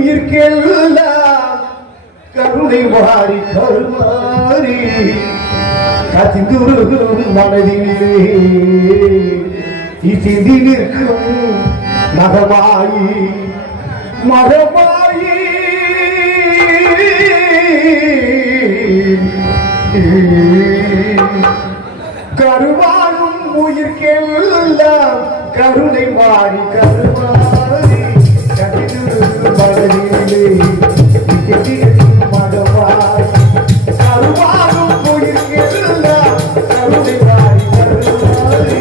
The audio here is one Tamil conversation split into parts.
உயிர்க்கெல்லாம் கருணை மாறி கருமாறி கதிந்துருகும் மனதிலே இசிந்தி நிற்கும் மகமாயி மகமாயி கருவானும் உயிர்க்கெல்லாம் கருணை மாறி கருமாறி கதிந்துருகும் மனதிலே இசிந்தி நிற்கும் மகமாயி கருவானும் உயிர்க்கெல்லாம் கருணை மாறி கருமாறி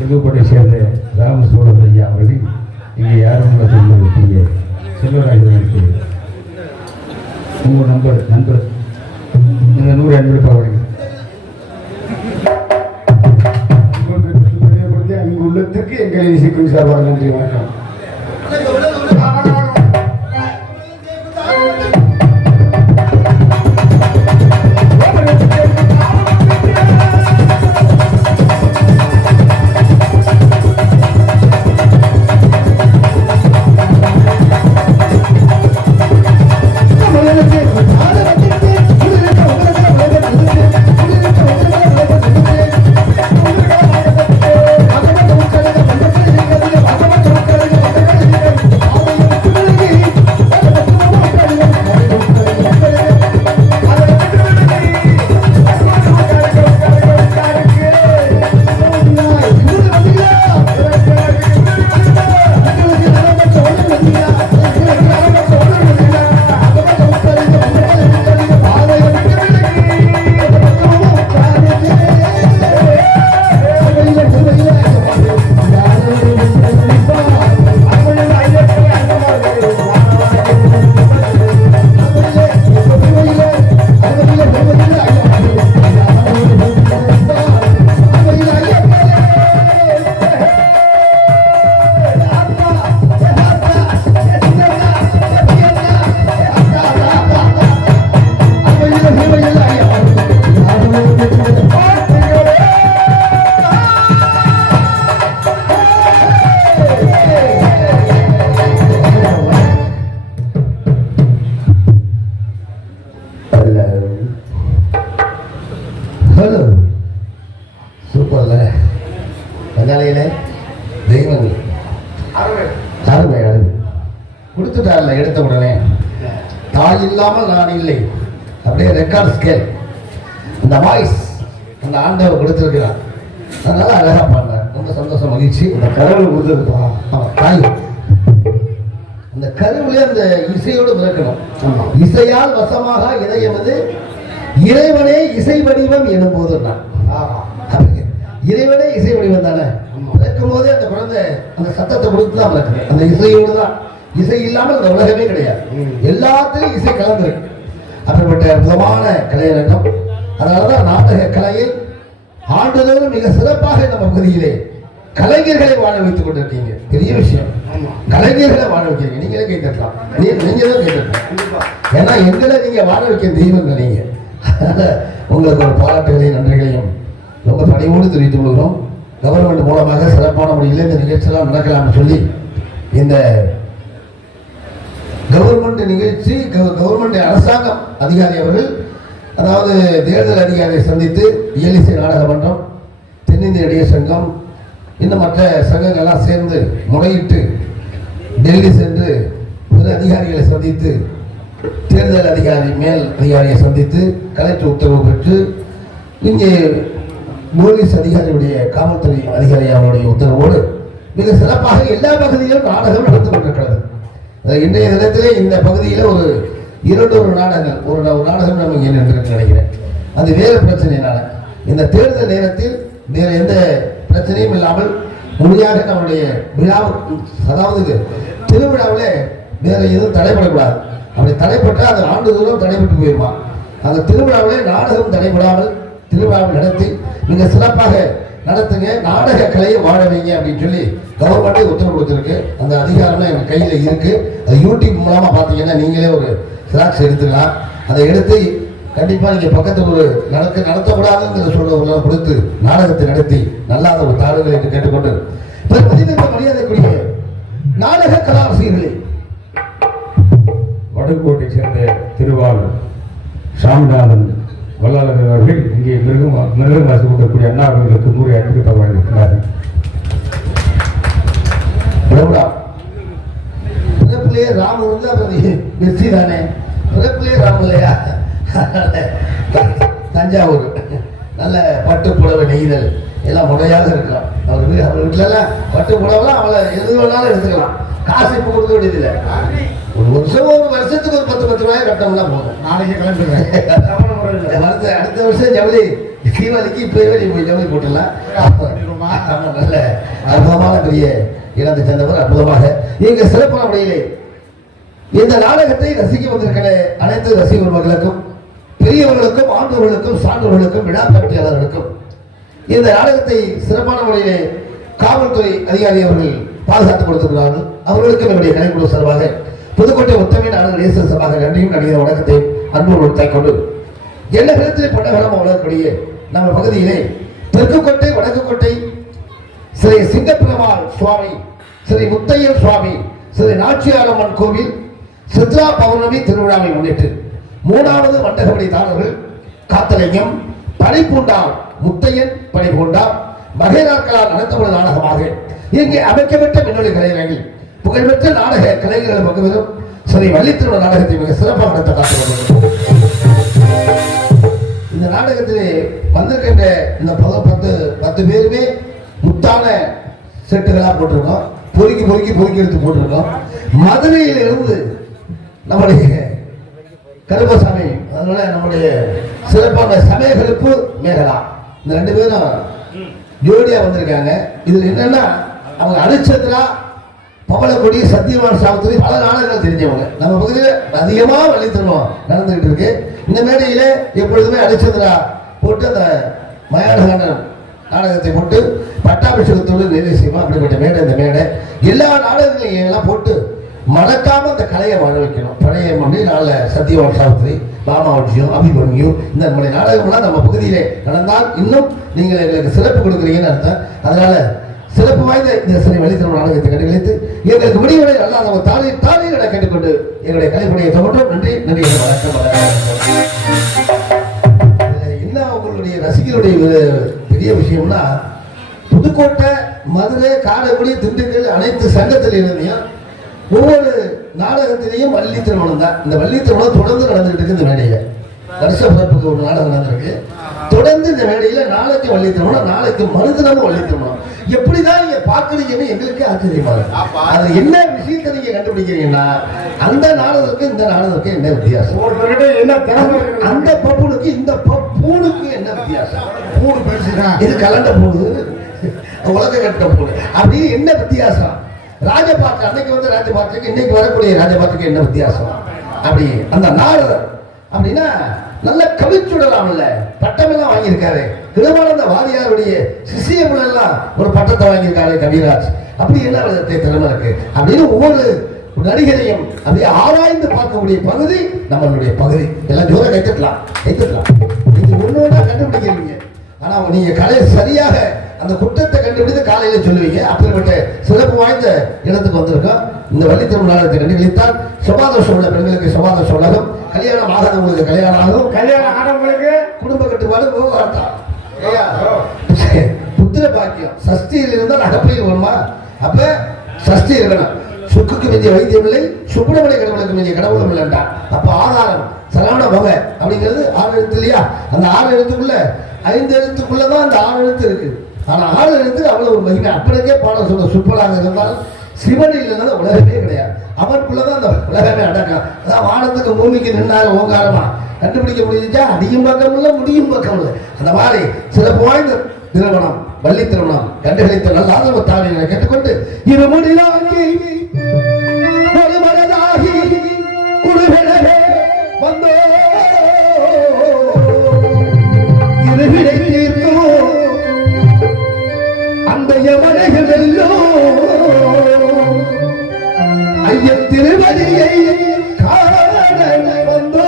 செங்கோட்டை சேர்ந்த ராமசோழன் ஐயா அவர்கள் இங்கே யாரும் சொல்லிய செல்வராஜனுக்கு உங்கள் நண்பர் இந்த 100 ரூபாய் வழங்க. அங்கு உள்ளத்துக்கு எங்கள் இசைக்கும் சார்பாக நன்றி வணக்கம். சூப்பர்ல கங்காலையில தெய்வம் அருமை அருமை கொடுத்துட்டார்ல எடுத்த உடனே தாய் இல்லாமல் நான் இல்லை அப்படியே ரெக்கார்ட் ஸ்கேல் இந்த வாய்ஸ் அந்த ஆண்டவர் கொடுத்துருக்கிறார் அதனால அழகா பாடினார். ரொம்ப சந்தோஷம் மகிழ்ச்சி. இந்த கருவில் கொடுத்துருக்கா தாய் அந்த கருவிலே அந்த இசையோடு பிறக்கணும். இசையால் வசமாக இதயமது இறைவனே இசை வடிவம் எனும் போது இறைவனே இசை வடிவம் தானே. பிறக்கும் போதே அந்த குழந்தை அந்த சத்தத்தை கொடுத்து தான் பிறக்குது. அந்த இசையோடு தான். இசை இல்லாமல் அந்த உலகமே கிடையாது. எல்லாத்திலும் இசை கலந்துருக்கு. அப்படிப்பட்ட அற்புதமான கலையரங்கம். அதனாலதான் நாடக கலையை ஆண்டுதோறும் மிக சிறப்பாக நம்ம பகுதியிலே கலைஞர்களை வாழ வைத்துக் கொண்டிருக்கீங்க. பெரிய விஷயம். கலைஞர்களை வாழ வைக்கிறீங்க. நீங்களே கை தட்டலாம். நீங்க தான் கை தட்டலாம். ஏன்னா எங்களை நீங்க வாழ வைக்க தெய்வங்கள் நீங்க. உங்களுக்கு ஒரு பாராட்டுகளையும் நன்றிகளையும் ரொம்ப பணிவோடு தெரிவித்துக் கொள்கிறோம். கவர்மெண்ட் மூலமாக சிறப்பான முறையில் இந்த நிகழ்ச்சியெல்லாம் நடக்கலாம்னு சொல்லி இந்த கவர்மெண்ட் நிகழ்ச்சி கவர்மெண்ட் அரசாங்கம் அதிகாரி அவர்கள், அதாவது தேர்தல் அதிகாரியை சந்தித்து இயலிசை நாடக மன்றம், தென்னிந்திய நடிகர் சங்கம், இன்னும் மற்ற சங்கங்கள்லாம் சேர்ந்து முறையிட்டு டெல்லி சென்று பிற அதிகாரிகளை சந்தித்து, தேர்தல் அதிகாரி மேல் அதிகாரியை சந்தித்து கலெக்டர் உத்தரவு பெற்று இங்கே போலீஸ் அதிகாரியுடைய காவல்துறை அதிகாரி அவருடைய உத்தரவோடு மிக சிறப்பாக எல்லா பகுதியிலும் நாடகம் நடந்து கொண்டிருக்கிறது. இன்றைய தினத்திலே இந்த பகுதியில் ஒரு 2 நாடகங்கள், ஒரு நாடகம் நம்ம இங்கே நின்று நினைக்கிறேன். அது வேறு பிரச்சனையினால இந்த தேர்தல் நேரத்தில் வேறு எந்த பிரச்சனையும் இல்லாமல் முழுமையாக நம்முடைய விழா, அதாவது திருவிழாவில் வேற எதுவும் தடைபடக்கூடாது. அப்படி தடைப்பட்டால் அது ஆண்டுதோறும் தடைபட்டு போயிருமா. அந்த திருவிழாவில் நாடகம் தடைபடாமல் திருவிழாவை நடத்தி மிக சிறப்பாக நடத்துங்க, நாடக கலையை வாழ வைங்க அப்படின்னு சொல்லி கவர்மெண்டே உத்தரவு கொடுத்துருக்கு. அந்த அதிகாரம் எங்கள் கையில் இருக்கு. அது யூடியூப் மூலமாக பார்த்தீங்கன்னா நீங்களே ஒரு ஸ்லாக்ஸ் எடுத்துக்கலாம். அதை எடுத்து கண்டிப்பாக நீங்கள் பக்கத்தில் ஒரு நடத்தக்கூடாதுங்கிற சொல்ல கொடுத்து நாடகத்தை நடத்தி நல்லாத ஒரு தாழ்வுகளை என்று கேட்டுக்கொண்டு மரியாதைக்குரிய நாடக கலாசிரியர்களே, வடக்கோட்டை சேர்ந்த திருவாளர் சாமிநாதன் வல்லாளர் அவர்கள் இங்கே மிருகம் வாசி கூட்டக்கூடிய அண்ணா அவர்களுக்கு 100 ரூபாய் வழங்கியிருக்கிறார்கள். பிறப்பிலே ராம வெற்றி தானே, பிறப்பிலே ராம இல்லையா. தஞ்சாவூர் நல்ல பட்டு புடவை நெய்தல் எல்லாம் முறையாக இருக்கலாம். அவர் வீட்டுல எல்லாம் பட்டு புடவைலாம் அவளை எது வேணாலும் எடுத்துக்கலாம். காசு இப்ப கொடுக்க வேண்டியதில்லை. ஒரு வருஷத்துக்கு ஒரு 10 ரூபாய் கட்டணும்னா போதும். நாளைக்கு கிளம்பிடுவேன். அடுத்த வருஷம் ஜவுளி தீபாவளிக்கு இப்பவே நீ போய் ஜவுளி போட்டுடலாம். நல்ல அற்புதமான பெரிய இடத்தை சேர்ந்தவர். அற்புதமாக இங்க சிறப்பான முறையிலே இந்த நாடகத்தை ரசிக்க வந்திருக்கிற அனைத்து ரசிகர் மக்களுக்கும், பெரியவர்களுக்கும், ஆண்டவர்களுக்கும், சான்றோர்களுக்கும், விழா கமிட்டியாளர்களுக்கும் இந்த நாடகத்தை சிறப்பான முறையிலே காவல்துறை அதிகாரி அவர்கள் பாதுகாத்துக் கொடுத்திருக்கிறார்கள். அவர்களுக்கும் என்னுடைய கலைக்குழு சார்பாக, புதுக்கோட்டை உத்தம நாடக நேசர் சார்பாக நன்றியும் நடிகை வணக்கத்தை அன்போடு தாய்க்கொண்டு என்ன விதத்திலே பண்டகரமாக வளரக்கூடிய நம்ம பகுதியிலே தெற்குக்கோட்டை, வடக்குக்கோட்டை ஸ்ரீ சிங்கப்பெருமாள் சுவாமி, ஸ்ரீ முத்தையன் சுவாமி, ஸ்ரீ நாச்சியாரம்மன் கோவில் சித்ரா பௌர்ணமி திருவிழாவை முன்னிட்டு 3வது மண்டகப்படிதாரர்கள் காத்தலிங்கம், பனிப்பூண்டார் முத்தையன், பனிப்பூண்டார் மகேராக்களால் நடத்தப்படும் நாடகமாக இங்கே அமைக்கப்பட்ட விண்ணொலி கலைஞர்கள் புகழ்பெற்ற நாடக கலைஞர்கள் பகுதியும் ஸ்ரீ வள்ளித்திருமண நாடகத்தை மிக சிறப்பாக நடத்த காத்துக்கொண்டிருக்கிறோம். இந்த நாடகத்திலே வந்திருக்கின்ற இந்த 10 பேருமே முத்தான செட்டுகளா போட்டிருக்கோம். பொறுக்கி எடுத்து போட்டிருக்கோம். மதுரையிலிருந்து நம்முடைய கருப்பசாமி, அதனால நம்முடைய சிறப்பான சமயகருப்பு மேகலா, இந்த 2 பேரும் ஜோடியா வந்திருக்காங்க. இதுல என்னன்னா அவங்க அனுச்சத்திரா, பவளக்குடி, சத்தியவான் சாவித்திரி பல நாடகங்கள் தெரிஞ்சவங்க. நம்ம பகுதியில் அதிகமா வள்ளித்திருமணம் நடந்துகிட்டு இருக்கு. இந்த மேடையில எப்பொழுதுமே அனுச்சத்திரா போட்டு அந்த மயானகான நாடகத்தை போட்டு பட்டாபிஷேகத்தோடு நிறைவு செய்வோம். அப்படிப்பட்ட மேடை இந்த மேடை. எல்லா நாடகங்களையும் எல்லாம் போட்டு மறக்காம அந்த கலையை வாழ வைக்கணும். பழைய மொழி நாள சத்தியவான் சாவித்திரி, பாமாவட்சியம், அபிமன்யு, இந்த நம்முடைய நாடகம்லாம் நம்ம பகுதியிலே நடந்தால் இன்னும் நீங்கள் எங்களுக்கு சிறப்பு கொடுக்குறீங்கன்னு அர்த்தம். அதனால சிறப்பு வாய்ந்த இந்த சிலை வள்ளித்திருமண நாடகத்தை கண்டுகளித்து எங்களுக்கு முடிவுகளை நல்லா நம்ம தாலி என கேட்டுக்கொண்டு எங்களுடைய கலைப்பணியை தொடரும். நன்றி. வணக்கம். என்ன உங்களுடைய ரசிகருடைய பெரிய விஷயம்னா, புதுக்கோட்டை, மதுரை, காரைக்குடி, திண்டுக்கல் அனைத்து சங்கத்தில் இருந்தையும் ஒவ்வொரு நாடகத்திலையும் வள்ளி திருமணம் தான். இந்த வள்ளி திருமணம் தொடர்ந்து நடந்துகிட்டு இருக்கு. இந்த மேடையில வருஷ பிறப்புக்கு ஒரு நாடகம் நடந்திருக்கு. தொடர்ந்து இந்த மேடையில நாளைக்கு வள்ளி திருமணம், நாளைக்கு மறுதினமும் வள்ளி திருமணம். எப்படிதான் நீங்க பாக்குறீங்கன்னு எங்களுக்கு ஆச்சரியமா இருக்கு. அது என்ன விஷயத்தை நீங்க கண்டுபிடிக்கிறீங்கன்னா, அந்த நாடகத்துக்கு இந்த நாடகத்துக்கு என்ன வித்தியாசம், அந்த பப்புனுக்கு இந்த பப்பூனுக்கு என்ன வித்தியாசம், பூணு பெருசுதான், இது கலண்ட பூணு, உலக கட்ட பூணு, அப்படின்னு என்ன வித்தியாசம், ராஜபாட்டு அன்னைக்கு வந்து ராஜபாட்டுக்கு இன்னைக்கு வரக்கூடிய ராஜபாட்டுக்கு என்ன வித்தியாசம், அப்படி அந்த நாடகம் அப்படின்னா நல்ல கவிச்சுடலாம் இல்ல, பட்டமெல்லாம் வாங்கியிருக்காரு. திருமானந்த வாரியாருடைய சிசியமும் எல்லாம் ஒரு பட்டத்தை வாங்கியிருக்காரு கவிராஜ். அப்படி என்ன திறமை இருக்கு அப்படின்னு ஒவ்வொரு நடிகரையும் அப்படியே ஆராய்ந்து பார்க்கக்கூடிய பகுதி நம்மளுடைய பகுதி. எல்லாம் ஜோர கைத்தட்டலாம் நீங்க ஒன்னொன்னா கண்டுபிடிக்கிறீங்க. ஆனா நீங்க கலையை சரியாக அந்த குற்றத்தை கண்டுபிடித்து காலையில சொல்லுவீங்க. அப்படிப்பட்ட சிறப்பு வாய்ந்த இடத்துக்கு வந்திருக்கோம். இந்த வள்ளி திருமணத்தை கண்டுகளித்தால் சுபாதோஷம் உள்ள பெண்களுக்கு சுபாதோஷம் உலகம், கல்யாணம் ஆகாதவங்களுக்கு கல்யாணம் ஆகும், கல்யாணம் ஆனவங்களுக்கு குடும்ப கட்டுப்பாடு விவகாரம், புத்திர பாக்கியம், சஷ்டியில் இருந்தால் அகப்பையில் வருமா, அப்ப சஷ்டி இருக்கணும். சுக்குக்கு மிஞ்சிய வைத்தியம் இல்லை, சுப்பிரமணிய கடவுளுக்கு மிஞ்சிய கடவுளும் இல்லைண்டா. அப்ப ஆதாரம் சரவண பவ அப்படிங்கிறது 6 எழுத்து இல்லையா? அந்த 6 எழுத்துக்குள்ள 5 எழுத்துக்குள்ளதான் அந்த 6 எழுத்து இருக்கு. ஆனா 6 எழுத்து அவ்வளவு ஒரு மகிமை. அப்படியே பாடம் சொல்ற சுப்பலாக இருந்தால் சிவன் இல்லைன்னா உலகமே கிடையாது. அவனுக்குள்ளதான் அந்த உலகமே அடக்கம். அதான் வானத்துக்கு பூமிக்கு நின்றாலும் ஓங்காரமா கண்டுபிடிக்க முடிஞ்சா அதிகம் பக்கம் இல்லை, முடியும் பக்கம் இல்லை. அந்த மாதிரி சிறப்பு வாய்ந்த திருமணம் வள்ளி திருமணம் கண்டுகளித்த நல்ல ஆதரவு தானியை கேட்டுக்கொண்டு இரு முடிவாகி ஒரு மனதாகி குழுவினரே வந்தோ இருவிடை தீர்க்கும் அந்த யமனைகள் எல்லோரும் ஐய திருவடியை காண வந்தோ.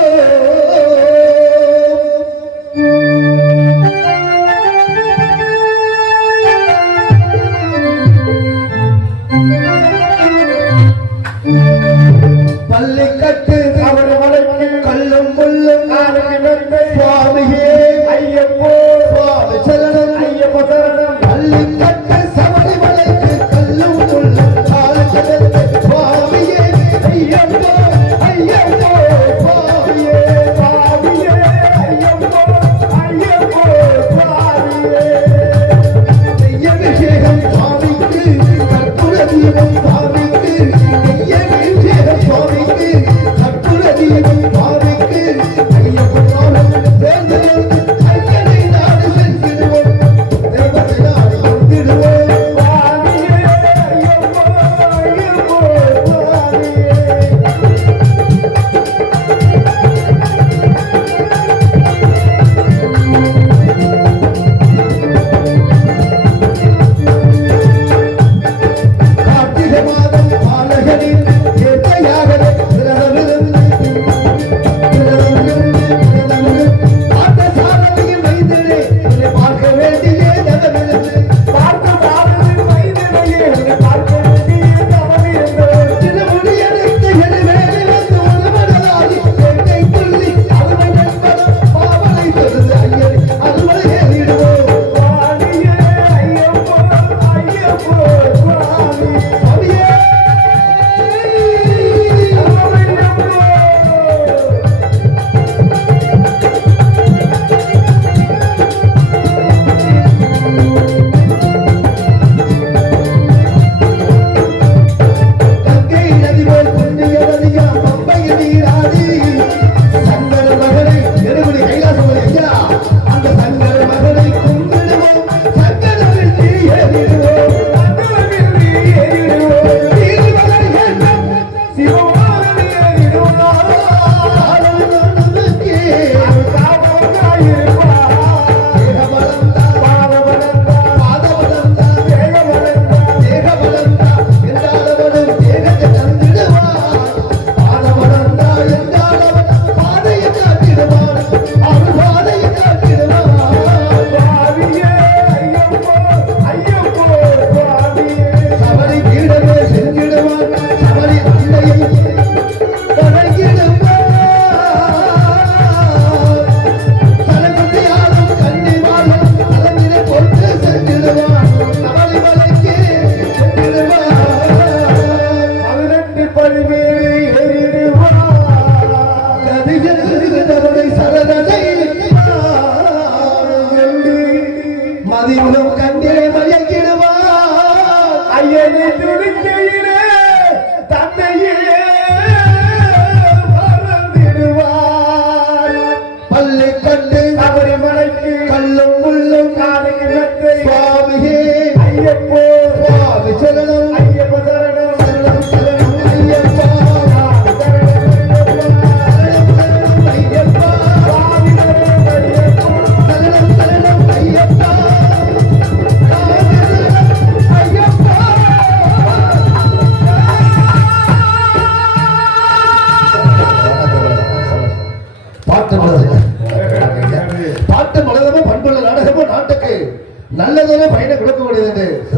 பள்ளிக்கட்டு அவரவளைக்கு கல்லும் முள்ளும் சுவாமியே ஐயப்போ சுவாமி சரணம் ஐயப்ப சரணம். பள்ளிக்கட்டு சபரிமலைக்கு கல்லும் முள்ளும் சுவாமியே ஐயப்போ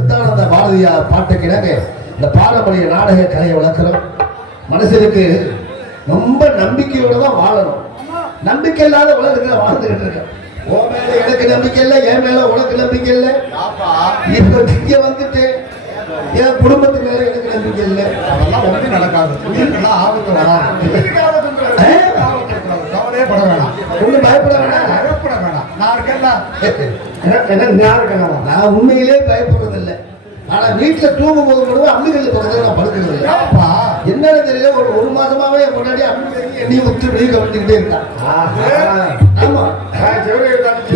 சித்தானந்த பாரதியார் பாட்டுக்கிணங்க இந்த பாரம்பரிய நாடக கலையை வளர்க்கிறோம். மனுஷனுக்கு ரொம்ப நம்பிக்கையோட தான் வாழணும். நம்பிக்கை இல்லாத உலகத்துல வாழ்ந்துகிட்டு இருக்கேன். உன் மேல எனக்கு நம்பிக்கை இல்லை, என் மேல உனக்கு நம்பிக்கை இல்லை. இப்ப இங்க வந்துட்டு என் குடும்பத்து மேல எனக்கு நம்பிக்கை இல்லை. அதெல்லாம் ஒன்றும் நடக்காது. ஆபத்து கவலையே பட வேணாம், ஒன்றும் பயப்பட வேணாம், பயப்பட வேணாம். நான் இருக்கேன், நான் உண்மையிலே பயப்படுறது இல்லை. ஆனா வீட்டுல தூங்கும் போது கூட அம்மிகள் பக்கத்துல நான் படுக்கிறது இல்லை. என்னன்னு தெரியல, ஒரு மாசமாவே முன்னாடி அம்மிகள் எண்ணி ஊற்றி வெளியே கவனிச்சுக்கிட்டே இருக்கான். ஆமா,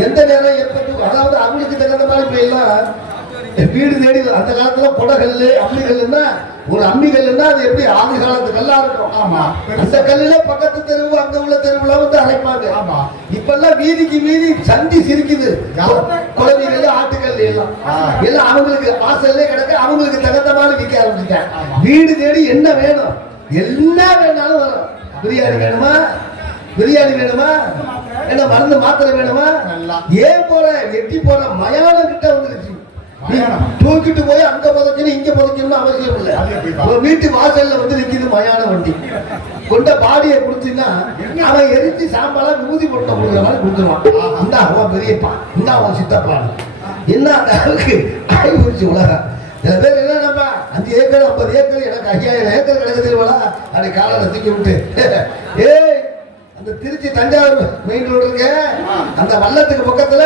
எந்த நேரம் எப்ப அதாவது அவங்களுக்கு தகுந்த மாதிரி இப்ப எல்லாம் வீடு தேடி அந்த காலத்துல கொடகல்லு அம்மிகள்னா ஒரு அம்மிகள்னா அது எப்படி ஆதி காலத்து கல்லா இருக்கும். ஆமா, அந்த கல்லுல பக்கத்து தெருவு அங்க உள்ள தெருவுல வந்து அழைப்பாங்க. ஆமா, இப்ப எல்லாம் வீதிக்கு வீதி சந்தி சிரிக்குது. குழந்தைகள் ஆட்டுக்கல் எல்லாம் எல்லாம் அவங்களுக்கு வாசல்லே கிடக்க அவங்களுக்கு தகுந்த மாதிரி விற்க ஆரம்பிச்சுட்டாங்க. வீடு தேடி என்ன வேணும், என்ன வேணாலும் வரும். பிரியாணி வேணுமா, பிரியாணி வேணுமா, என்ன மருந்து மாத்திரை வேணுமா, ஏன் போற எட்டி போற மயானம் கிட்ட வந்துருச்சு. தூக்கிட்டு போய் அங்க புதைக்கணும் இங்க புதைக்கணும்னு அவசியம் இல்லை. வீட்டு வாசல்ல வந்து நிக்குது மயான வண்டி. கொண்ட பாடியை கொடுத்தீங்கன்னா அவன் எரிச்சு சாம்பாலா ஊதி போட்ட முடியல மாதிரி கொடுத்துருவான். இந்தா அவன் பெரியப்பா, இந்தா அவன் சித்தப்பா. என்ன அந்த அளவுக்கு ஆய்வுச்சு உலகம். சில பேர் என்னப்பா 5 ஏக்கர் 50 ஏக்கர் எனக்கு 5000 ஏக்கர் கிடக்குதுவா அப்படி காலையில தூக்கி விட்டு ஏய் அந்த திருச்சி தஞ்சாவூர் மெயின் ரோடு இருக்க அந்த வல்லத்துக்கு பக்கத்துல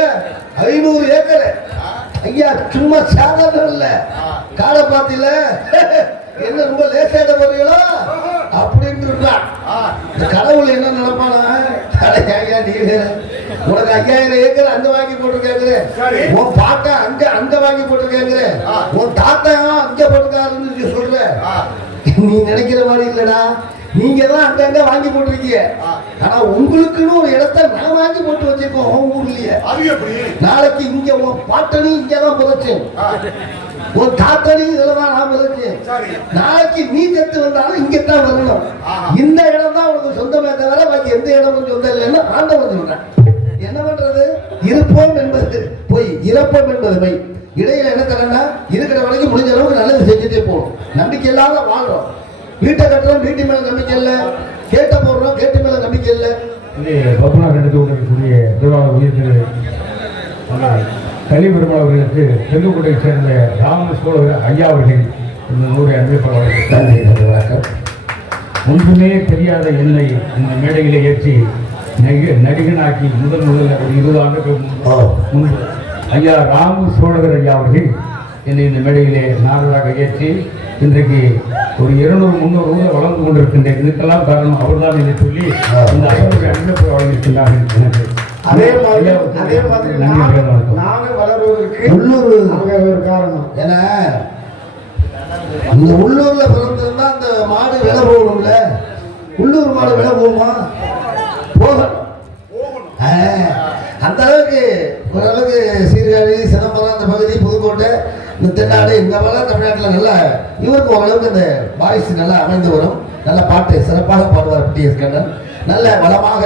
500 ஏக்கர். ஐயா சும்மா சாதாரண இல்ல, காலை பாத்தில என்ன ரொம்ப லேசாட போறீங்களோ அப்படின்னு இருக்கான். இந்த கடவுள் என்ன நினைப்பானா, ஐயா நீ உனக்கு 5000 ஏக்கர் அங்க வாங்கி போட்டிருக்காங்க, உன் பாட்டா அங்க வாங்கி போட்டிருக்காங்க, உன் தாத்தா அங்க போட்டிருக்காருன்னு சொல்ற. நீ நினைக்கிற மாதிரி இல்லடா, நீங்க தான் அங்கங்க வாங்கி போட்டிருக்கீங்க. ஆனா உங்களுக்குன்னு ஒரு இடத்த நான் வாங்கி போட்டு வச்சிருக்கோம் உன் ஊர்லயே. நாளைக்கு இங்க உன் பாட்டனி இங்கதான் புதைச்சேன், உன் தாத்தனி இதுலதான் நான் புதைச்சேன். நாளைக்கு நீ செத்து வந்தாலும் இங்கத்தான் வரணும். இந்த இடம் தான் உனக்கு சொந்தமே தவிர பாக்கி எந்த இடமும் சொந்தம் இல்லைன்னு ஆண்டவன் சொல்றேன். என்ன பண்றது, இருப்போம் என்பது பொய், இறப்போம் என்பது மெய். இடையில என்ன தரேன்னா இருக்கிற வரைக்கும் முடிஞ்ச அளவுக்கு நல்லது செஞ்சுட்டே போகணும். நம்பிக்கை இல்லாத வாழ்றோம். வீட்டை கட்டுறோம், வீட்டு மேல நம்பிக்கை இல்லை. கேட்ட போடுறோம், கேட்டு மேல நம்பிக்கை இல்லை. பத்மநாத் நடந்து கொண்டிருக்கக்கூடிய திருவாரூர் உயிர்த்திரு கலி பெருமாள் அவர்களுக்கு தெலுங்குகோட்டையை சேர்ந்த ராம சோழர் ஐயா அவர்கள் இந்த 100 அன்பளிப்பாளர்கள் வணக்கம். ஒன்றுமே தெரியாத என்னை இந்த மேடையிலே ஏற்றி நடிகனாக்கி முதல்ல ஒரு 20 ஆண்டுகள் முன்பு ஐயா ராம சோழர் ஐயா அவர்கள் என்னை இந்த மேடையிலே நாரதாக ஏற்றி இன்றைக்கு ஒரு 200-300 ஊரில் வளர்ந்து கொண்டிருக்கின்றேன். இதுக்கெல்லாம் காரணம் அவர்தான் என்று சொல்லி இந்த ஐயாவுடைய அன்பை வழங்கியிருக்கின்றார்கள். எனக்கு அதே மாதிரி நாங்கள் வளர்வதற்கு உள்ளூர் ஒரு காரணம். ஏன்னா இந்த உள்ளூர்ல பிறந்திருந்தா அந்த மாடு விலை போகணும்ல. உள்ளூர் மாடு விலை போகுமா, போகணும். அந்த அளவுக்கு ஓரளவுக்கு சீர்காழி சிதம்பரம் அந்த பகுதி புதுக்கோட்டை இந்த தென்னாடு இந்த மாதிரிலாம் தமிழ்நாட்டில் நல்லா இவருக்கு ஓரளவுக்கு அந்த வாய்ஸ் நல்லா அமைந்து வரும். நல்ல பாட்டு சிறப்பாக பாடுவார் டி.எஸ். கண்ணன். நல்ல வளமாக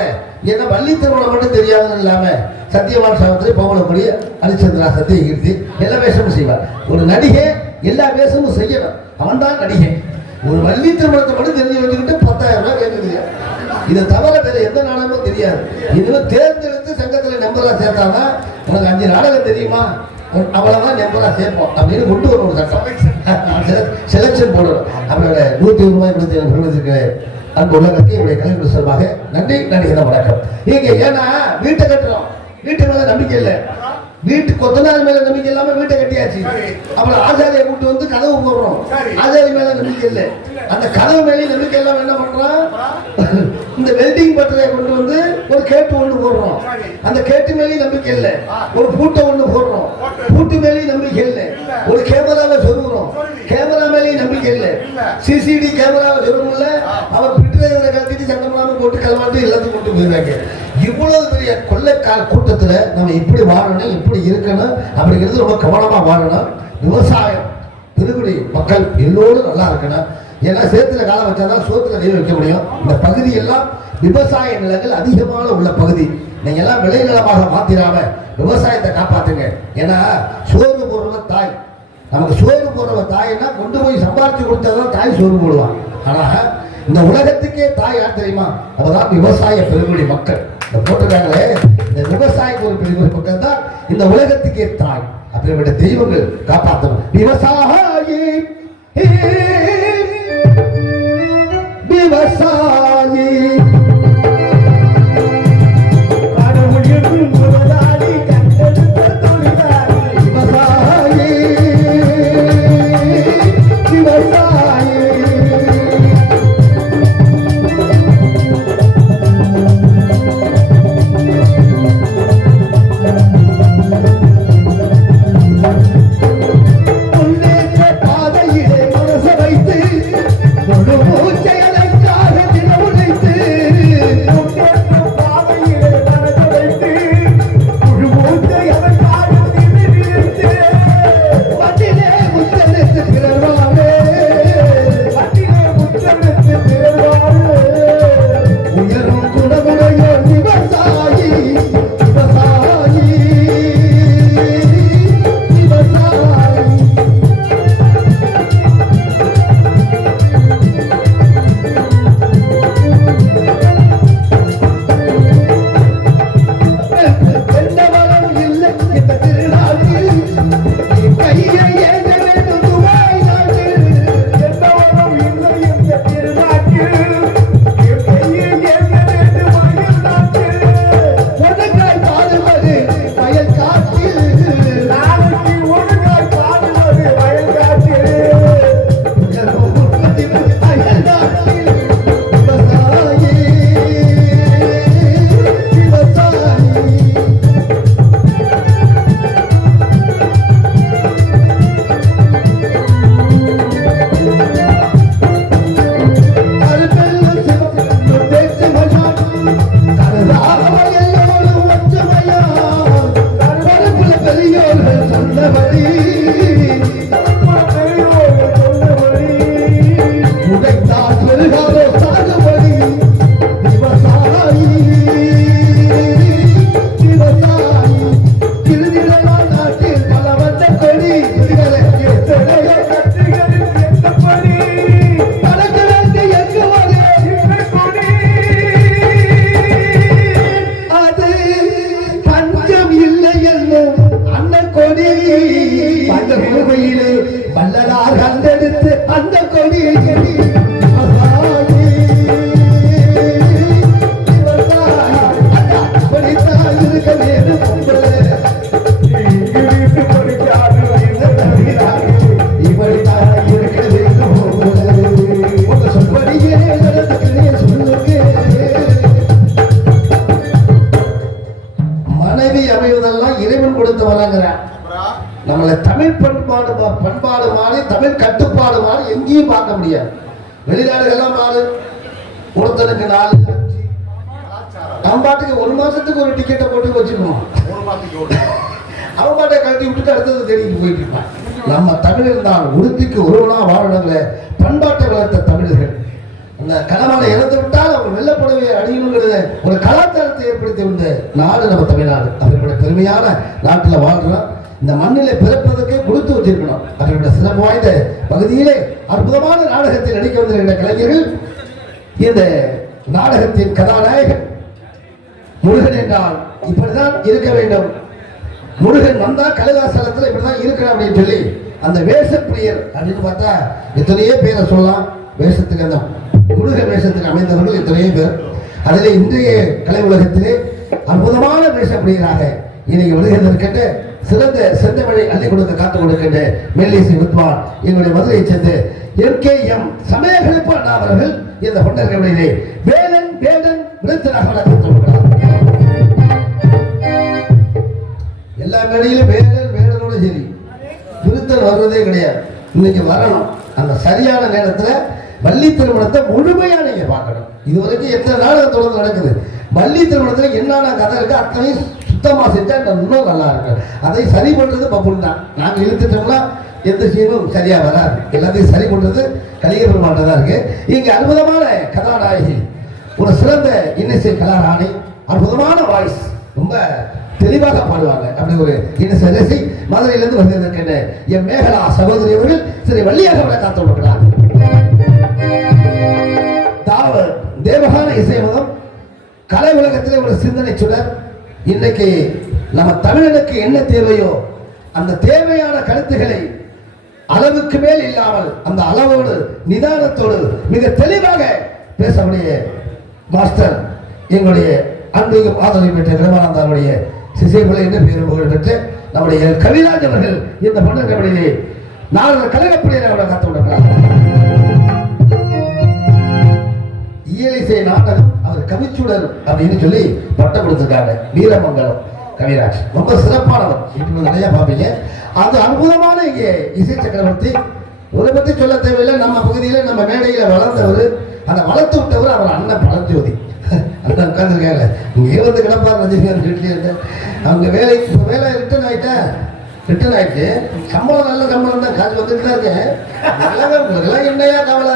என்ன வள்ளி திருமணம் மட்டும் தெரியாதுன்னு இல்லாமல் சத்தியவான் சாவித்திரி பவனக்குடி ஹரிச்சந்திரா சத்தியகீர்த்தி எல்லா வேஷமும் செய்வார். ஒரு நடிகை எல்லா வேஷமும் செய்யணும், அவன் தான் நடிகை. ஒரு வள்ளி திருமணத்தை மட்டும் தெரிஞ்சு வச்சுக்கிட்டு 10,000 ரூபாய் கேட்குது. இதை தவிர வேற எந்த நாடகமும் தெரியாது. இதுவும் தேர்ந்தெடுத்து சங்கத்தில் நம்பரா சேர்த்தாதான் உனக்கு 5 நாடகம் தெரியுமா, அவ்வளவுதான் நம்பரா சேர்ப்போம் அப்படின்னு கொண்டு வரும். ஒரு சட்டம் செலக்ஷன் போடணும். அவரோட 101 ரூபாய் கொடுத்து அன்பு உள்ளவர்களுக்கு என்னுடைய கலைஞர் சார்பாக நன்றி நடிகை வணக்கம். நீங்க ஏன்னா வீட்டை கட்டுறோம், வீட்டு மேல நம்பிக்கை இல்லை, வீட்டு கொத்தனார் மேல நம்பிக்கை இல்லாம வீட்டை கட்டியாச்சு. அப்புறம் ஆச்சாரியை கூட்டு வந்து கதவு போடுறோம், ஆச்சாரி மேல நம்பிக்கை இல்லை. அந்த கதவு மேலேயும் நம்பிக்கை இல்லாம என்ன பண்றோம், இந்த வெல்டிங் பட்டறையை கொண்டு வந்து ஒரு கேட்டு ஒண்ணு போடுறோம், அந்த கேட்டு மேலேயும் நம்பிக்கை இல்லை. ஒரு பூட்டை ஒண்ணு போடுறோம், பூட்டு மேலேயும் நம்பிக்கை இல்லை. ஒரு கேமராவை சொருகிறோம், கேமரா மேலேயும் நம்பிக்கை இல்லை. சிசிடி கேமராவை சொருகல, அவர் பிட்ரைவரை கட்டிட்டு சட்டமில்லாம போட்டு களமாட்டு எல்லாத்தையும் கொண்டு போயிருக்காங்க. இவ்வளவு பெரிய கொள்ளைக்கால் கூட்டத்துல நம்ம எப்படி வாழணும், எப்படி இருக்கணும் அப்படிங்கிறது ரொம்ப கவனமா வாழணும். விவசாயம் திருக்குடி மக்கள் எல்லோரும் நல்லா இருக்கணும். ஏன்னா சேத்துல காலம் வச்சாதான் சோத்துல நீர் வைக்க முடியும். இந்த பகுதி எல்லாம் விவசாய நிலங்கள் அதிகமான உள்ள பகுதி. நீங்க எல்லாம் விளைநிலமாக மாத்திராம விவசாயத்தை காப்பாத்துங்க. ஏன்னா சோறு போடுறது தாய், நமக்கு சோறு போடுற தாய்னா கொண்டு போய் சம்பாதிச்சு கொடுத்தாதான் தாய் சோறு போடுவான். ஆனா இந்த உலகத்துக்கே தாய் யார் தெரியுமா? அதுதான் விவசாய பெருங்குடி மக்கள். இந்த போட்டுருக்காங்களே, இந்த விவசாயிக்கு ஒரு பெருங்குடி மக்கள் தான் இந்த உலகத்துக்கே தாய். அப்படிப்பட்ட தெய்வங்கள் காப்பாற்றணும். விவசாயி விவசாயி வல்லலார் கண்டெடுத்து அந்த கொடி மனைவி அமைவதெல்லாம் இறைவன் கொடுத்து வழங்குறான். நம்மளை தமிழ் பண்பாடு மாறி தமிழ் கட்டுப்பாடு மாறி எங்கேயும் பார்க்க முடியாது. வெளிநாடுகள்லாம் மாறு, ஒருத்தனுக்கு 4 நம்ம பாட்டுக்கு 1 மாசத்துக்கு ஒரு டிக்கெட்டை போட்டு வச்சுக்கணும். அவன் பாட்டை கட்டி விட்டுட்டு அடுத்தது தேடிட்டு போயிட்டு இருப்பான். நம்ம தமிழர் தான் உறுதிக்கு ஒருவனா வாழணுங்கிற பண்பாட்டை வளர்த்த தமிழர்கள். அந்த கணவனை இறந்து விட்டால் அவங்க வெள்ளப்புடவை அணியணுங்கிறத ஒரு கலாச்சாரத்தை ஏற்படுத்தி வந்த நாடு நம்ம தமிழ்நாடு. அவர்களுடைய பெருமையான நாட்டில் வாழ்றோம். இந்த மண்ணிலே பிறப்பதற்கே கொடுத்து வச்சிருக்கணும். அவர்களுடைய சிறப்பு வாய்ந்த பகுதியிலே அற்புதமான நாடகத்தில் நடிக்க வந்திருக்கிற கலைஞர்கள் இந்த நாடகத்தின் கதாநாயகன். முருகன் என்றால் இப்படிதான் இருக்க வேண்டும், முருகன் வந்தா கலைவாசலத்தில் இப்படிதான் இருக்கணும் அப்படின்னு சொல்லி அந்த வேஷப்பிரியர் அப்படின்னு பார்த்தா எத்தனையோ பேரை சொல்லலாம். வேஷத்துக்கு அந்த முருக வேஷத்துக்கு அமைந்தவர்கள் எத்தனையோ பேர். அதிலே இன்றைய கலை உலகத்திலே அற்புதமான வேஷப்பிரியராக இன்னைக்கு வருகின்ற சிறந்த செந்தமழை அள்ளி கொடுக்க காத்துக் கொடுக்கின்ற மெல்லிசை வித்வான் எங்களுடைய மதுரையை சேர்ந்த எம் சமயகழிப்பு அண்ணா அவர்கள் இந்த கொண்டர்களிலே வேலன் வேலன் விருத்தராக வழங்கப்படுகிறார். எல்லா மேடையிலும் வேலன் வேலனோட சரி, விருத்தன் வர்றதே கிடையாது. இன்னைக்கு வரணும். அந்த சரியான நேரத்துல வள்ளி திருமணத்தை முழுமையா நீங்க பார்க்கணும். இதுவரைக்கும் எத்தனை நாள் தொடர்ந்து நடக்குது. வள்ளி திருமணத்துல என்னென்ன கதை இருக்கு அத்தனையும் சுத்தமா செஞ்சா இன்னும் நல்லா இருக்கு. அதை சரி பண்றது பப்புன் தான். நாங்க இழுத்துட்டோம்னா எந்த சீனும் சரியா வராது. எல்லாத்தையும் சரி பண்றது கலிங்க பெருமாள் தான் இருக்கு. இங்க அற்புதமான கதாநாயகி, ஒரு சிறந்த இன்னிசை கலாராணி, அற்புதமான வாய்ஸ், ரொம்ப தெளிவாக பாடுவாங்க. அப்படி ஒரு இனசரசி மதுரையிலிருந்து வந்திருக்கின்ற என் மேகலா சகோதரி அவர்கள் சிறை வள்ளியாக அவரை காத்து கொண்டிருக்கிறார். தேவகான இசைமதம் கலை உலகத்திலே ஒரு சிந்தனை சுடர். இன்றைக்கு நம்ம தமிழனுக்கு என்ன தேவையோ அந்த தேவையான கருத்துக்களை அளவுக்கு மேல் இல்லாமல் அந்த அளவோடு நிதானத்தோடு மிக தெளிவாக பேசக்கூடிய மாஸ்டர் எங்களுடைய அன்பு ஆதரவு பெற்ற பிரமானந்தாருடைய சிசைபிள்ளை என்று பெயர் புகழ் பெற்று நம்முடைய கவிராஜ் அவர்கள் இந்த மன்னர் கபடியிலே நாலு கழகப்படியை அவரை காத்து கொண்டிருக்கிறார். இயலிசை நாடகம் அவர் கவிச்சுடர் அப்படின்னு சொல்லி பட்டம் கொடுத்திருக்காங்க. வீரமங்கலம் கவிராஜ் ரொம்ப சிறப்பானவர். இப்ப நிறைய பார்ப்பீங்க. அது அற்புதமான இங்கே இசை சக்கரவர்த்தி. ஒரு பத்தி சொல்ல தேவையில்லை. நம்ம பகுதியில நம்ம மேடையில வளர்ந்தவர், அதை வளர்த்து விட்டவர் அவர் அண்ணன் பழஞ்சோதி. அண்ணன் உட்கார்ந்துருக்காங்க. இங்கே வந்து கிடப்பார் ரஜினிகாந்த் வீட்டிலே. அவங்க வேலை இப்போ வேலை ரிட்டர்ன் ஆயிட்டு சம்பளம் நல்ல சம்பளம் தான் காசு வந்துட்டு தான் இருக்கேன். உங்களுக்கெல்லாம் என்னையா கவலை,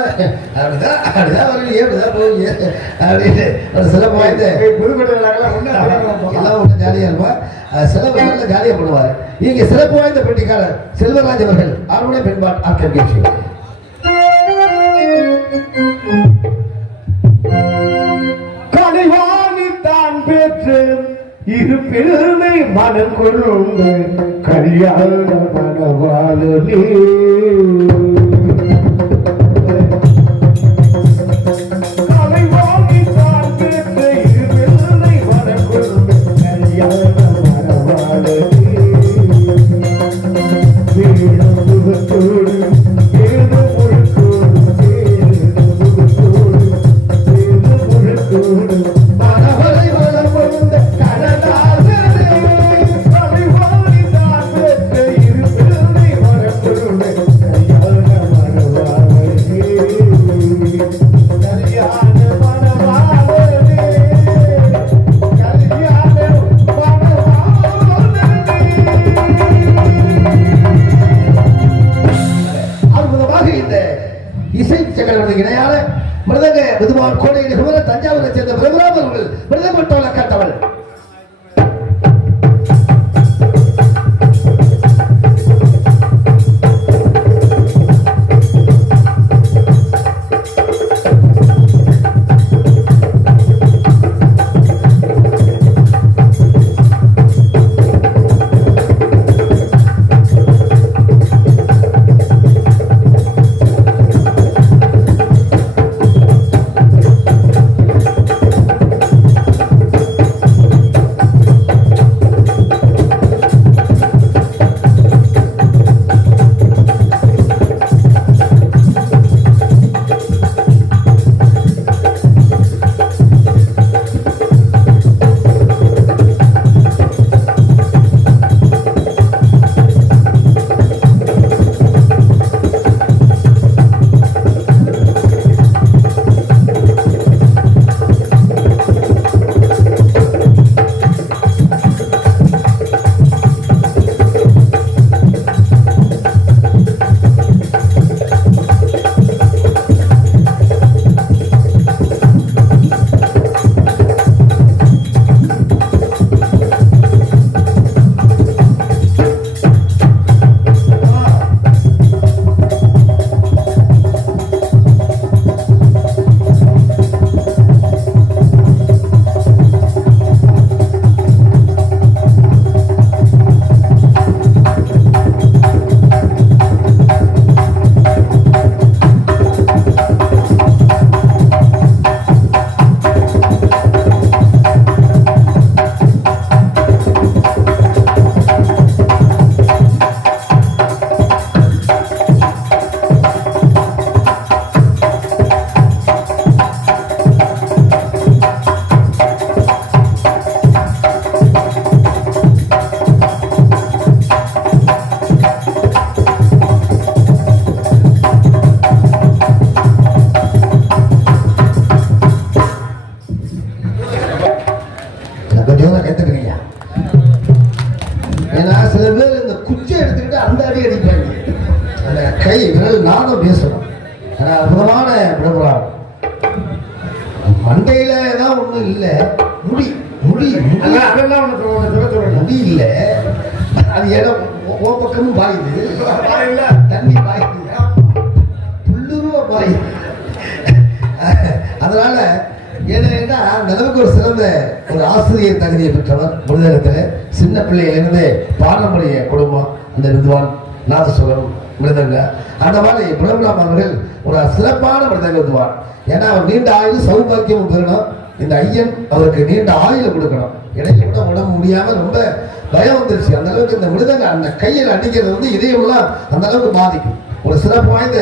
அப்படிதான் வருவீங்க, இப்படிதான் போவீங்க அப்படின்னு ஒரு சிறப்பு வாய்ந்த புதுக்கோட்டை எல்லாம் ஒன்றும் ஜாலியாக இருப்பா. சிறப்பு நல்ல ஜாலியாக பண்ணுவார். இங்கே சிறப்பு வாய்ந்த பெட்டிக்காரர் செல்வராஜ் அவர்கள் அவருடைய பெண்பாட் ஆட்கள் கேட்சி கலைவாணித்தான் பெற்று இரு பிள்ளை மனம் கொண்டு கல்யாண மனவாளனே கலைவாணித்தான் பெற்று இரு பிள்ளை மனம் கொண்டு கல்யாண மனவாளனே வீடும் முகத்தோடு ஏதோ முழுக்கோடு மனவரை வளம் கொண்ட கடலாளனே கலைவாணித்தான் பெற்று இரு பிள்ளை மனம் கொண்டு கல்யாண மனவாளனே கல்யாண மனவாளனே கல்யாண அற்புதமாக இந்த இசை சக்கரவர்த்தி இணையான மிருதங்க விதுவான் கோடையின் குமர தஞ்சாவூரை சேர்ந்த பிரபுராம் அவர்கள் மிருதங்கட்டோல கட்டவள். ஏன்னா சில பேர் இந்த குச்சை எடுத்துக்கிட்டு அந்த அடி அடிப்பாங்க. அந்த கை விரல் நானும் பேசணும். அற்புதமான விடப்படாது. மண்டையில தான் ஒன்றும் இல்லை, முடி முடி அதெல்லாம் ஒன்று சொல்ல சொல்றேன். முடி இல்ல, அது இடம் ஓ பக்கமும் பாயுது, இல்ல தண்ணி பாயுது, புல்லுருவ பாயுது. அதனால ஏன்னா அந்த அளவுக்கு ஒரு சிறந்த ஒரு ஆசிரியர் தகுதியை பெற்றவர். மிருதகத்தில் சின்ன பிள்ளையிலிருந்து பாரம்பரிய குடும்பம், அந்த வித்வான் நாதசுரம் மிருதங்க, அந்த மாதிரி பிரபுராம் அவர்கள் ஒரு சிறப்பான மிருதங்க வித்வான். ஏன்னா அவர் நீண்ட ஆயுள் சௌபாக்கியமும் பெறணும், இந்த ஐயன் அவருக்கு நீண்ட ஆயுள் கொடுக்கணும். இடையில கூட உடம்பு முடியாம ரொம்ப பயம் வந்துருச்சு. அந்த அளவுக்கு இந்த மிருதங்க அந்த கையில் அடிக்கிறது வந்து இதயம்லாம் அந்த அளவுக்கு பாதிக்கும். ஒரு சிறப்பு வாய்ந்த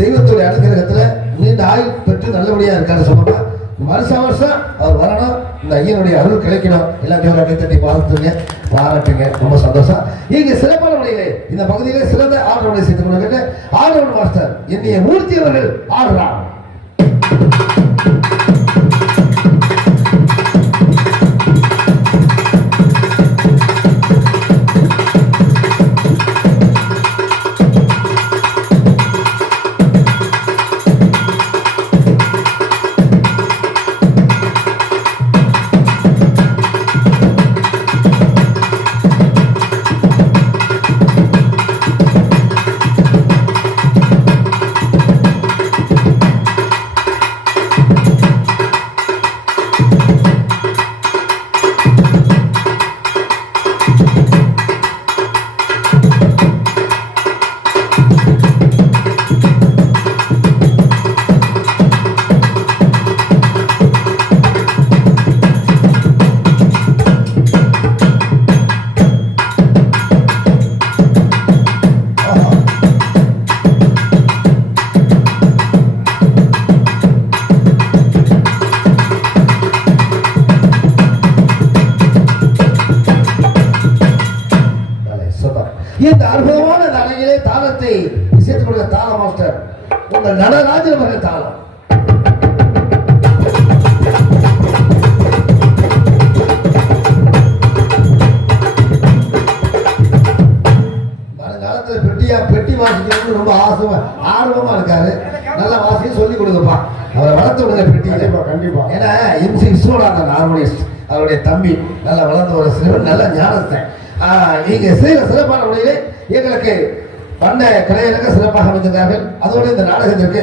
தெய்வத்துடைய அனுகிரகத்துல நீண்ட ஆயுள் பெற்று நல்லபடியா இருக்காரு சொல்லலாம். வருஷம் வருஷம் அவர் வரணும், இந்த ஐயனுடைய அருள் கிடைக்கணும். எல்லாம் ஜோரா கைத்தட்டி பாராட்டுங்க, பாராட்டுங்க, ரொம்ப சந்தோஷம். இங்க சிறப்பான முறையிலே இந்த பகுதியிலே சிறந்த ஆர்டரை சேர்த்துக் கொண்டு ஆர்டர் மாஸ்டர் என்னைய மூர்த்தி அவர்கள் ஆடுறார். இந்த அற்புதமான அழகிலே தாளத்தை இசைத்துக் கொண்ட தாள மாஸ்டர் உங்கள் நடராஜன் அவர்கள் தாளம். வருங்காலத்தில் பெட்டி வாசிக்கணும்னு ரொம்ப ஆர்வமா இருக்காரு. நல்ல வாசியை சொல்லிக் கொடுக்கப்பா, அவரை வளர்த்து விடுங்க பெட்டி. கண்டிப்பா. ஏன்னா எம் சி விஸ்வநாதன் ஹார்மோனிஸ்ட் அவருடைய தம்பி நல்லா வளர்ந்து ஒரு சிறுவன், நல்ல ஞானஸ்தன். நீங்க சிறப்பான முறையிலே எங்களுக்கு பண்ண கலையரங்க சிறப்பாக அமைந்திருந்தார்கள். அதோடு இந்த நாடகத்திற்கு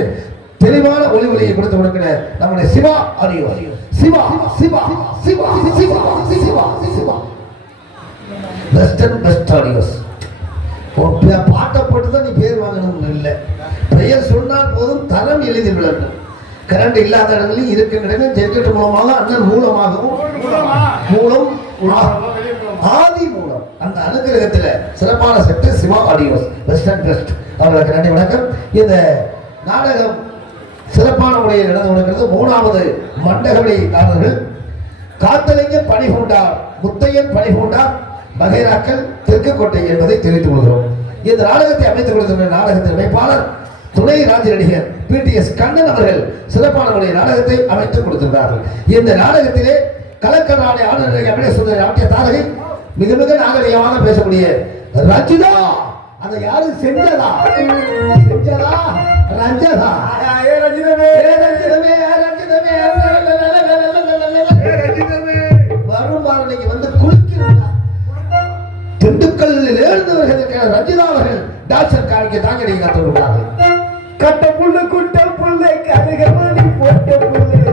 தெளிவான ஒளியை கொடுத்து கொடுக்கிற நம்முடைய Shiva audio, Shiva Shiva Shiva Shiva Shiva Shiva western best audios. பாட்டை போட்டு தான் நீ பேர் வாங்கணும் இல்லை, பெயர் சொன்னால் போதும், தரம் எழுதி விளக்கும். கரண்ட் இல்லாத இடங்களில் இருக்கின்ற இடங்கள் ஜெர்கெட் மூலமாக, அண்ணன் மூலமாகவும், மூலம் ஆதி மூலம் அந்த அனுகிரகத்தில் சிறப்பான set Shiva audios western best அவர்களுக்கு நன்றி வணக்கம். இந்த நாடகம் சிறப்பான முறையில் நடந்து கொண்டிருக்கிறது. 3வது மண்டகவடிதாரர்கள் காத்தலிங்க பணிகொண்டார், முத்தையன் பணிகொண்டார், பகைராக்கள், தெற்குக்கோட்டை என்பதை தெரிவித்துக் கொள்கிறோம். இந்த நாடகத்தை அமைத்துக் கொடுத்துள்ள நாடகத்தின் அமைப்பாளர் துணை ராஜநடிகர் PTS கண்ணன் அவர்கள் சிறப்பான முறையில் நாடகத்தை அமைத்துக் கொடுத்திருந்தார்கள். இந்த நாடகத்திலே கலக்கநாடு ஆளுநர் அப்படியே சொல்ற நாட்டிய தாரகை, மிக மிக நாகரிகமாக பேசக்கூடிய ரஞ்சிதா. அதை யாரு செஞ்சதா செஞ்சதா ரஞ்சதா ரஞ்சிதமே ரஞ்சிதமே ரஞ்சிதமே வரும் இன்னைக்கு வந்து குளிக்கிறாங்க. திண்டுக்கல்லில் எழுந்தவர்களுக்கு ரஞ்சிதா அவர்கள் டாக்டர் காணிக்க தாங்கடி கற்றுள்ளார்கள். கட்ட புல்லு குட்ட புல்லை கருகமணி போட்ட புல்லை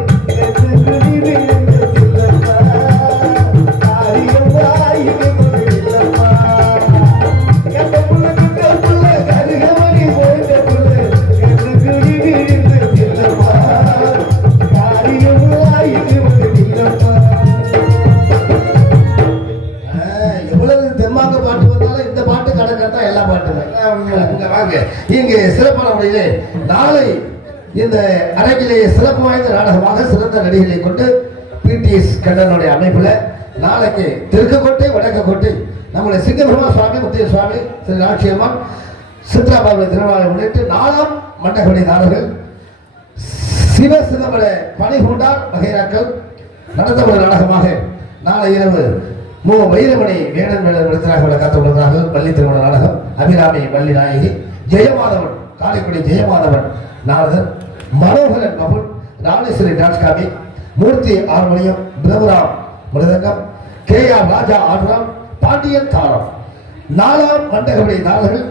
இங்கே சிறப்பான முறையிலே நாளை இந்த அரங்கிலே சிறப்பு வாய்ந்த நாடகமாக சிறந்த நடிகர்களை கொண்டு PTS கண்ணனுடைய அமைப்புல நாளைக்கு தெற்குக்கோட்டை வடக்குக்கோட்டை நம்முடைய சிங்கபெருமா சுவாமி, முத்தைய சுவாமி, ஸ்ரீ ராட்சியம்மன், சித்ராபாபுடைய திருவிழாவை முன்னிட்டு 4ஆம் மண்டகவடி நாடர்கள் சிவ சிதம்பர பணிகொண்டார் வகைராக்கள் நடத்தப்படும் நாடகமாக நாளை இரவு வைரமணி வேடன் விருத்தராக காத்துள்ளார்கள். பள்ளி திருமண நாடகம். அபிராமி வள்ளி நாயகி, ஜெயமாதவன் காரைக்குடி ஜெயமாதவன் நாரதன், மனோகரன் கபுல், ராணேஸ்வரி டான்ஸ்காமி, மூர்த்தி ஹார்மோனியம், பிரபுராம் மிருதங்கம் K.R. ராஜா ஆடுறாம், பாண்டியன் தாளம், 4ஆம் மண்டகபடி தாளர்கள்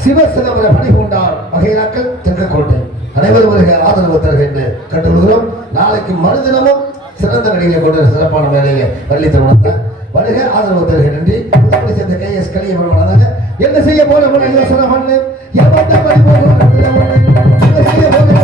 சிவசிதம்பர பணிகொண்டார் வகையாக்கள் தெற்கக்கோட்டை. அனைவரும் வருக ஆதரவு தருக என்று கண்டுகொள்கிறோம். நாளைக்கு மறுதினமும் சிறந்த நடிகை கொண்ட சிறப்பான மேடையிலே பள்ளி திருமணத்தை வருக ஆதரவு தருக. நன்றி. புதுப்பள்ளி சேர்ந்த K.S. கலியபெருமானாக என்ன செய்ய போல யோசனை பண்ணு என்ன செய்ய போல